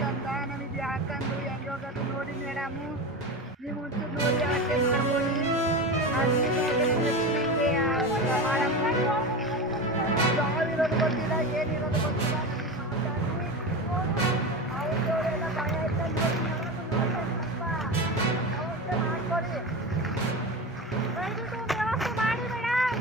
ಚಂದ ನಮಗೆ ಹಾಕೊಂಡು ಹೆಂಗೋಗೋದು ನೋಡಿ ಮೇಡಮು. ನೀವು ಒಂಚೂರು ನೋಡಿ ಆಕೆ ಮಾಡ್ಕೊಳ್ಳಿ. ಯಾವಿರೋದು ಗೊತ್ತಿಲ್ಲ, ಏನಿರೋದು ಗೊತ್ತಿಲ್ಲ. ಅವ್ರದವರೆಲ್ಲ ಭಯ ಆಯ್ತಾ ನೋಡಿ ಸ್ವಲ್ಪ ವ್ಯವಸ್ಥೆ ಮಾಡ್ಕೊಡಿ. ವ್ಯವಸ್ಥೆ ಮಾಡಿ ಮೇಡಮ್.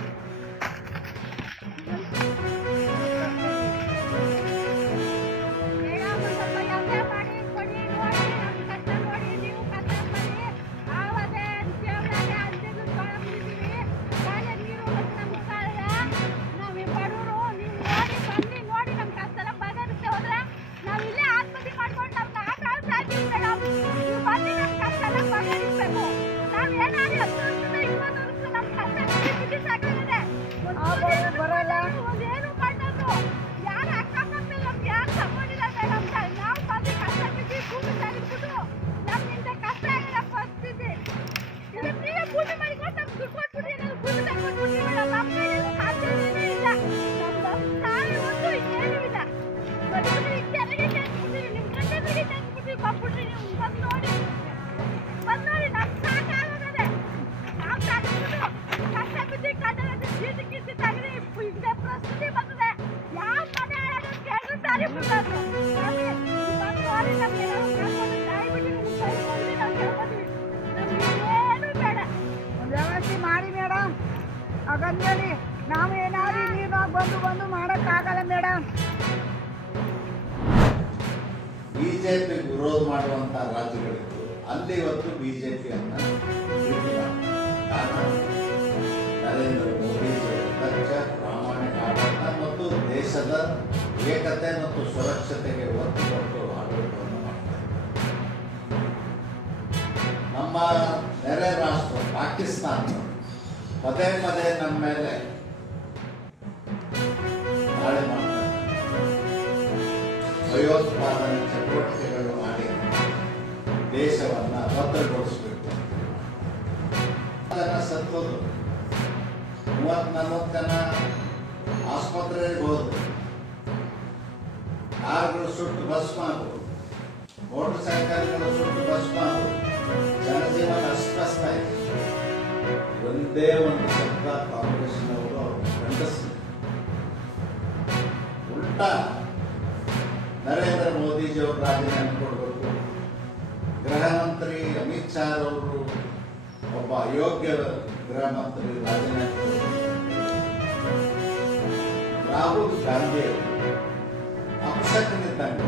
ವ್ಯವಸ್ಥೆ ಮಾಡಿ ಮೇಡಮ್. ಅಗಂಜಲಿ ನಾವು ಏನಾದ್ರು ನೀರಾಗ ಬಂದು ಮಾಡೋಕ್ಕಾಗಲ್ಲ ಮೇಡಮ್. ಬಿಜೆಪಿ ವಿರೋಧ ಮಾಡುವಂತ ರಾಜ್ಯಗಳಿತ್ತು, ಅಲ್ಲಿ ಇವತ್ತು ಬಿಜೆಪಿಯನ್ನ ಕಾರಣ ನರೇಂದ್ರ ಮೋದಿ ದಕ್ಷ ಪ್ರಾಮಾಣಿಕ ಆಡಳಿತ ಮತ್ತು ದೇಶದ ಏಕತೆ ಮತ್ತು ಸುರಕ್ಷತೆಗೆ ಒತ್ತು ಕೊಟ್ಟು ಆಡಳಿತವನ್ನು ಮಾಡ್ತಾರೆ. ನಮ್ಮ ನೆರೆ ರಾಷ್ಟ್ರ ಪಾಕಿಸ್ತಾನ ಪದೇ ನಮ್ಮ ಮೇಲೆ ದಾಳಿ ಮಾಡ್ತಾರೆ, ಭಯೋತ್ಪಾದನೆ ಚಟುವಟಿಕೆಗಳು ಮಾಡಿ ದೇಶವನ್ನ ಭದ್ರಗೊಳಿಸಬೇಕು. ಜನ ಸತ್ತೋದು, 30-40 ಜನ ಆಸ್ಪತ್ರೆಗೆ ಹೋದ್ರು, ಕಾರುಗಳು ಸುಟ್ಟು ಭಸ್ಮ ಆದವು, ಮೋಟರ್ ಸೈಕಲ್ಗಳು ಸುಟ್ಟು ಭಸ್ಮ ಆದವು, ಜನಜೀವನ ಅಸ್ವಸ್ಥ ಆಯಿತು. ಒಂದೇ ಒಂದು ಶಬ್ದ ಕಾಂಗ್ರೆಸ್ನವರು ಖಂಡಿಸಿದ್ರು. ಉಲ್ಟಾ ನರೇಂದ್ರ ಮೋದಿಜಿಯವರು ರಾಜೀನಾಮೆ ಕೊಡಬೇಕು, ಗೃಹ ಮಂತ್ರಿ ಅಮಿತ್ ಶಾ ಅವರು ಒಬ್ಬ ಅಯೋಗ್ಯ ಗೃಹ ಮಂತ್ರಿ ರಾಜೀನಾಮೆ ಕೊಡಬೇಕು, ರಾಹುಲ್ ಗಾಂಧಿ ಅವರು ಅಪಶಕನಿದ್ದಂಗೆ